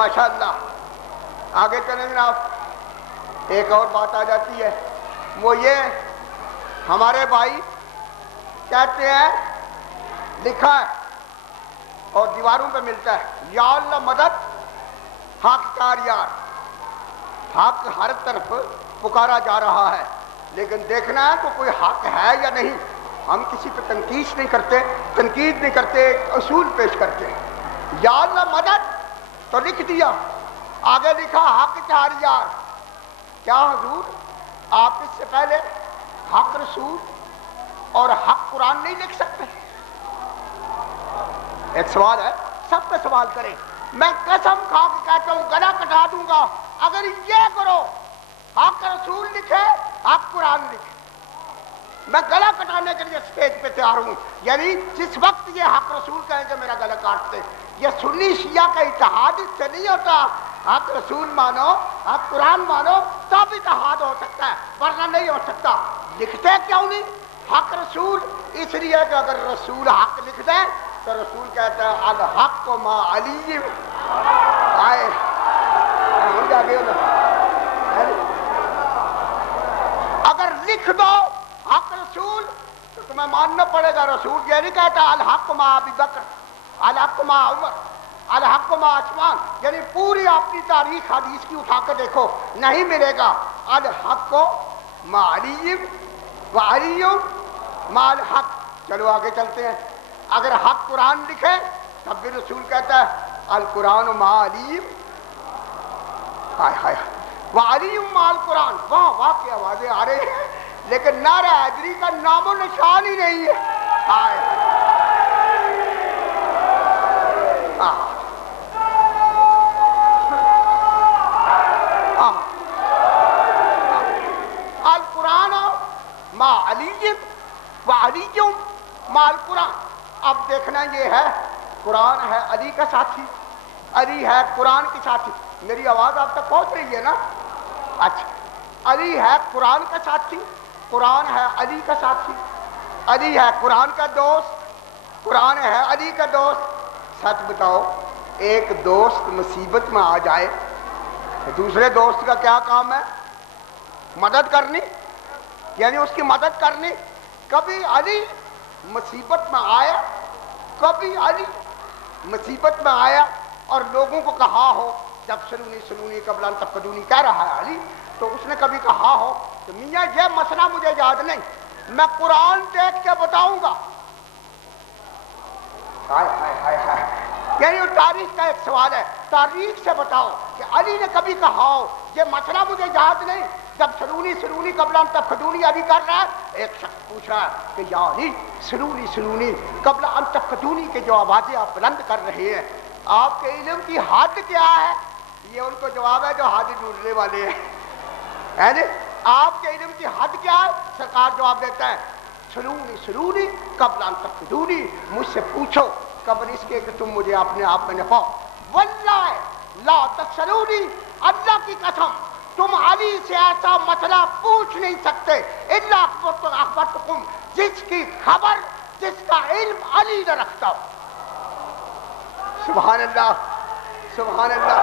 ماشاءاللہ. آگے چلیں جناب. ایک اور بات آ جاتی ہے، وہ یہ ہمارے بھائی کہتے ہیں لکھا ہے اور دیواروں پہ ملتا ہے، یا اللہ مدد حق کار یار. حق ہر طرف پکارا جا رہا ہے، لیکن دیکھنا ہے تو کوئی حق ہے یا نہیں. ہم کسی پہ تنقید نہیں کرتے، اصول پیش کرتے ہیں. یا اللہ مدد تو لکھ دیا، آگے لکھا حق چار یار. کیا حضور آپ اس سے پہلے حق رسول اور حق قرآن نہیں لکھ سکتے؟ ایک سوال ہے، سب پہ سوال کریں. میں قسم کھا کے کہتا ہوں گلا کٹا دوں گا اگر یہ کرو حق رسول لکھے حق قرآن لکھے. میں گلا کٹانے کے لیے اسٹیج پہ تیار ہوں. یعنی جس وقت یہ حق رسول کہیں کہ میرا گلا کاٹتے. یہ سنی شیعہ کا اتحاد اس سے نہیں ہوتا. حق رسول مانو، حق قرآن مانو، تب اتحاد ہو سکتا ہے، ورنہ نہیں ہو سکتا. لکھتے کیوں نہیں حق رسول؟ اس لیے کہ اگر رسول حق لکھ دیں تو رسول کہتا ہے الحق ما علی آئے. اگر لکھ دو حق رسول تو تمہیں ماننا پڑے گا. رسول یہ نہیں کہتا الحق ما ابی بکر، الحق ما عمر، الحق ما عثمان. یعنی پوری اپنی تاریخ حدیث کی اٹھا کے دیکھو، نہیں ملے گا. الحق ما علی و علی ما الحق. چلو آگے چلتے ہیں. اگر حق قرآن لکھے تب بھی رسول کہتا ہے القرآن ما علی وعلی ما القرآن. واہ واہ کی آوازیں آ رہی ہیں، لیکن نعرہ حیدری کا نام و نشان ہی نہیں ہے. القرآن ما علی وعلی ما القرآن. اب دیکھنا یہ ہے قرآن ہے علی کا ساتھی، علی ہے قرآن کی ساتھی. میری آواز آپ تک پہنچ رہی ہے نا؟ اچھا، علی ہے قرآن کا ساتھی، قرآن ہے علی کا ساتھی. علی ہے قرآن کا دوست، قرآن ہے علی کا دوست. سچ بتاؤ، ایک دوست مصیبت میں آ جائے تو دوسرے دوست کا کیا کام ہے؟ مدد کرنی، یعنی اس کی مدد کرنی. کبھی علی مصیبت میں آیا، کبھی علی مصیبت میں آیا اور لوگوں کو کہا ہو، جب سلونی قبل ان تفقدونی کہہ رہا ہے علی، تو اس نے کبھی کہا ہو کہ میاں یہ مسئلہ مجھے یاد نہیں، میں قرآن دیکھ کے بتاؤں گا. یعنی تاریخ کا ایک سوال ہے، تاریخ سے بتاؤ کہ علی نے کبھی کہا ہو یہ مسئلہ مجھے یاد نہیں، جب سلونی قبل ان تفقدونی علی کر رہا ہے. ایک شخص پوچھ رہا ہے کہ یا علی سلونی قبل ان تفقدونی کے جو آوازیں آپ بلند کر رہے ہیں، آپ کے علم کی حد کیا ہے؟ یہ ان کو جواب ہے جو حد ڈھونڈنے والے ہیں. آپ کے علم کی حد کیا ہے؟ سرکار جواب دیتا ہے سلونی قبل ان تفقدونی. مجھ سے پوچھو قبل اس کے کہ تم مجھے اپنے آپ میں نہ پاؤ. واللہ لا تسألونی، اللہ کی قسم تم علی سے ایسا مسئلہ پوچھ نہیں سکتے الا اخبرتکم، جس کی خبر، جس کا علم علی نہ رکھتا ہو. سبحان اللہ سبحان اللہ.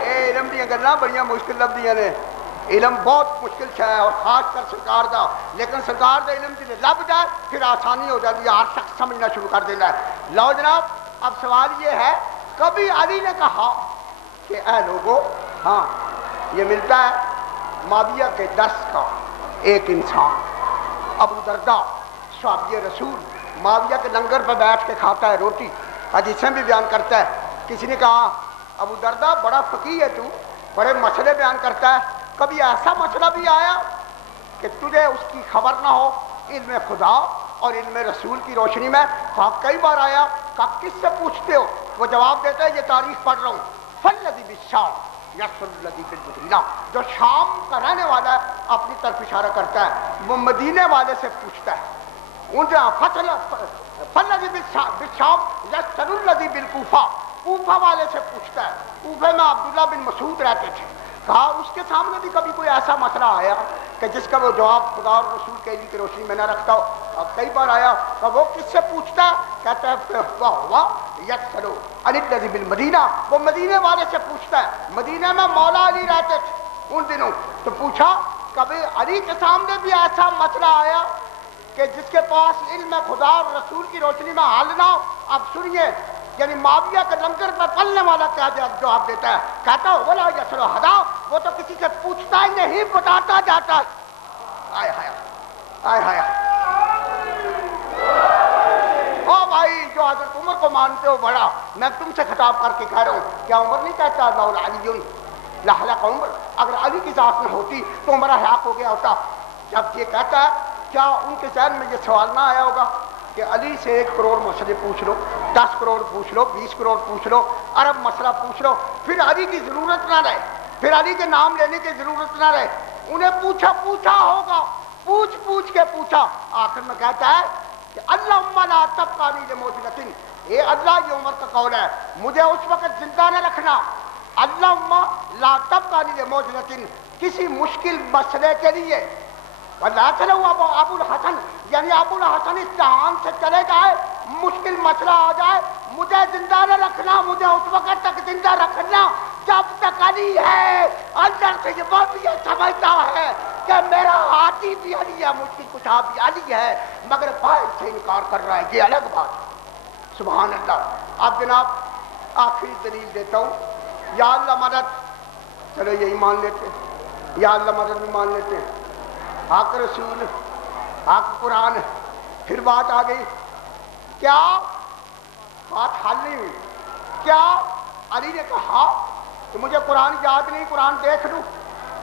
اے علم دیا گلاں بڑیاں مشکل لبدیاں نے. علم بہت مشکل ہے اور خاص کر سرکار دا، لیکن سرکار دا علم جلے لب جائے پھر آسانی ہو جاتی ہے، ہر شخص سمجھنا شروع کر دینا ہے. لو جناب، اب سوال یہ ہے کبھی علی نے کہا کہ اے لوگو، ہاں یہ ملتا ہے معاویہ کے درس کا ایک انسان ابو درداء صحابی رسول معاویہ کے لنگر پہ بیٹھ کے کھاتا ہے روٹی. حدیثیں بھی بیان کرتا ہے. کسی نے کہا ابو درداء بڑا فقیہ ہے تو، بڑے مسئلے بیان کرتا ہے، کبھی ایسا مسئلہ بھی آیا کہ تجھے اس کی خبر نہ ہو علم خدا اور علم رسول کی روشنی میں؟ کہا کئی بار آیا. کہا کس سے پوچھتے ہو؟ وہ جواب دیتا ہے یہ تاریخ پڑھ رہا ہوں، فالذی بالشام یسر الذی بالمدینہ. جو شام کا رہنے والا ہے اپنی طرف اشارہ کرتا ہے، وہ مدینے والے سے پوچھتا ہے. فالذی بالشام یسر الذی بالکوفہ، کوفہ والے سے پوچھتا ہے. کوفے میں عبداللہ بن مسعود رہتے تھے. کہا اس کے سامنے بھی کبھی کوئی ایسا مسئلہ آیا کہ جس کا وہ جواب خدا اور رسول کے علم کی روشنی میں نہ رکھتا ہو؟ اب کئی بار آیا کہ وہ کس سے پوچھتا ہے؟ کہتا ہے واہ یکسلو الذی بالمدینہ، وہ مدینے والے سے پوچھتا ہے۔ مدینہ میں مولا علی رہتے تھے ان دنوں، تو پوچھا کبھی علی کے سامنے بھی ایسا مسئلہ آیا کہ جس کے پاس علم خدا اور رسول کی روشنی میں حل نہ ہو؟ اب سنیے، یعنی معاویہ کے لنگر پر پلنے والا کیا جواب دیتا ہے؟ کہتا ہے ولا یسلو ہدا، وہ تو کسی سے پوچھتا ہی نہیں، بتاتا جاتا ہے۔ آئے ہائے آئے ہائے، او بھائی جو حضرت عمر کو مانتے ہو بڑا، میں تم سے خطاب کر کے کہہ رہا ہوں، کیا عمر نہیں کہتا لولا علی لحلق عمر، اگر علی کی ذات نہ ہوتی تو عمر ہلاک ہو گیا ہوتا؟ جب یہ کہتا ہے، کیا ان کے ذہن میں یہ سوال نہ آیا ہوگا کہ علی سے 1 کروڑ مسئلے پوچھ لو، 10 کروڑ پوچھ لو، 20 کروڑ پوچھ لو، ارب مسئلہ پوچھ لو، پھر علی کی ضرورت نہ رہے، پھر علی کے نام لینے کی ضرورت نہ رہے؟ انہیں پوچھا ہوگا، پوچھ کے پوچھا، آخر میں کہتا ہے کہ اللہم لا تبقانی لموجلتن، اے اللہ یہ عمر کا قول ہے، مجھے اس وقت زندہ نہ رکھنا، اللہم لا تبقانی لموجلتن، کسی مشکل مسئلے کے لیے، وَلَا چلو ابو الحسن، یعنی ابو الحسن اس جہان سے چلے جائے، مشکل مسئلہ آ جائے، مجھے زندہ نہ رکھنا، مجھے اس وقت تک زندہ رکھنا جب تک علی ہے۔ اندر سے یہ بات یہ سمجھتا ہے کہ میرا ہاتھی بھی علی ہے، مشکل کشا بھی علی ہے، مگر باہر سے انکار کر رہا ہے، یہ الگ بات ہے۔ سبحان اللہ۔ اب جناب آخری دلیل دیتا ہوں، یا اللہ مدد، چلو یہی مان لیتے ہیں، یا اللہ مدد بھی مان لیتے ہیں، حق رسول، حق قرآن، پھر بات آ گئی، کیا بات حل نہیں ہوئی؟ کیا علی نے کہا کہ مجھے قرآن یاد نہیں، قرآن دیکھ لوں؟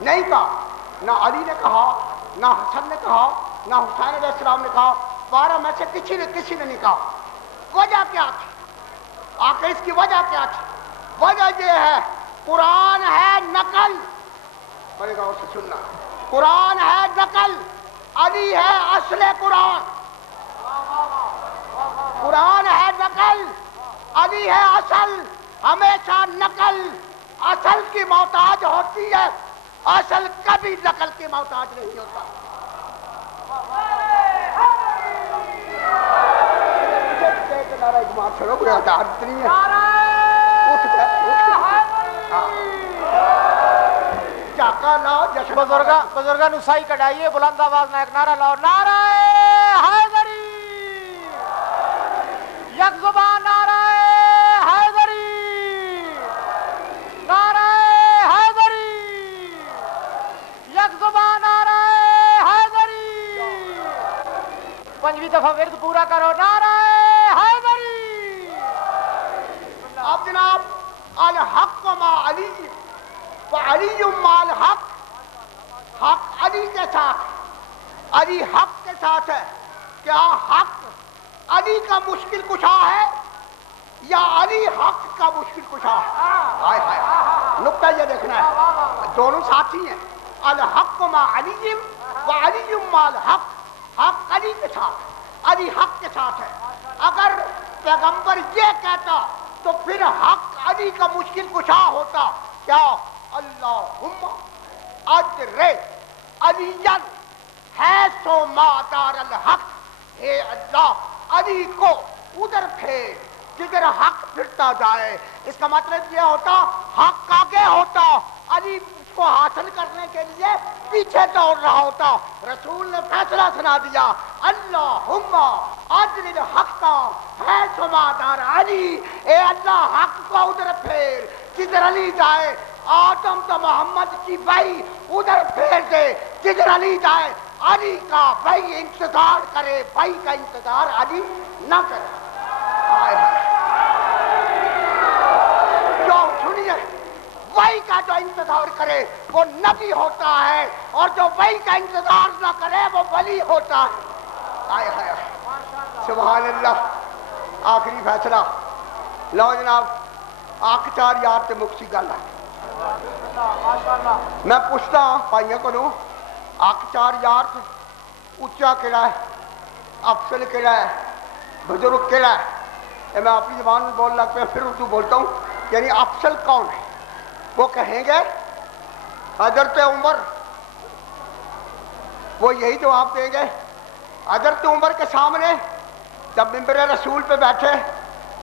نہیں کہا، نہ علی نے کہا، نہ حسن نے کہا، نہ حسین علیہ السلام نے کہا، 12 میں سے کسی نے نہیں کہا۔ وجہ کیا تھی؟ آخر اس کی وجہ کیا تھی؟ وجہ یہ ہے، قرآن ہے نقل، بڑے غور سے سننا، قرآن ہے نقل، علی ہے اصل قرآن، قرآن ہے نقل، علی ہے اصل، ہمیشہ نقل اصل کی محتاج ہوتی ہے، اصل کبھی نقل کی محتاج نہیں ہوتا۔ نعرہ اجماع چھوڑو، کوئی عدالت نہیں ہے، اٹھ بزرگان نسائی کٹائیے، بلند آواز میں ایک نعرہ لاؤ، نعرہ حیدری، یک زبان نعرہ حیدری، نعرہ حیدری، یک زبان نعرہ حیدری، 5ویں دفعہ ورد پورا کرو، نعرہ حیدری۔ اب جناب الحق ما علی وعلی ما الحق، حق علی کے ساتھ، علی حق کے ساتھ ہے۔ کیا حق علی کا مشکل کشا ہے یا علی حق کا مشکل کشا ہے؟ ہائے ہائے، نقطہ یہ دیکھنا ہے، دونوں ساتھی ہیں، الحق ما علی وعلی ما الحق، حق علی کے ساتھ، علی حق کے ساتھ ہے۔ اگر پیغمبر یہ کہتا تو پھر حق علی کا مشکل کشا ہوتا، کیا اللہم اجر علیاً حیث ما دار الحق، اے اللہ علی کو ادھر پھیر جدھر حق پھرتا جائے۔ اس کا مطلب یہ ہوتا حق آگے ہوتا، علی اس کو حاصل کرنے کے لیے پیچھے دوڑ رہا ہوتا۔ رسول نے فیصلہ سنا دیا، اللہم اجر الحق حیث ما دار علی، اے اللہ حق کو ادھر پھیر جدھر علی جائے۔ آدم تو محمد کی بھائی ادھر پھیر دے جدھر علی جائے، علی کا بھائی انتظار کرے، بھائی کا انتظار علی نہ کرے۔ آئے جو سنیے، وہی کا جو انتظار کرے وہ نبی ہوتا ہے، اور جو وہی کا انتظار نہ کرے وہ ولی ہوتا ہے۔ آئے ہائے، سبحان اللہ۔ آخری فیصلہ لو جناب، آخ 4 یار تے مکسی گل ہے۔ میں پوچھتا ہوں بھائیوں کو، آخ 4 یار تے اچا کہڑا ہے، افضل کہڑا ہے، بزرگ کہڑا ہے؟ میں اپنی زبان میں بول لگتا ہوں، پھر اردو بولتا ہوں، یعنی افضل کون ہے؟ وہ کہیں گے حضرت عمر، وہ یہی جواب دیں گے حضرت عمر کے سامنے جب منبر رسول پہ بیٹھے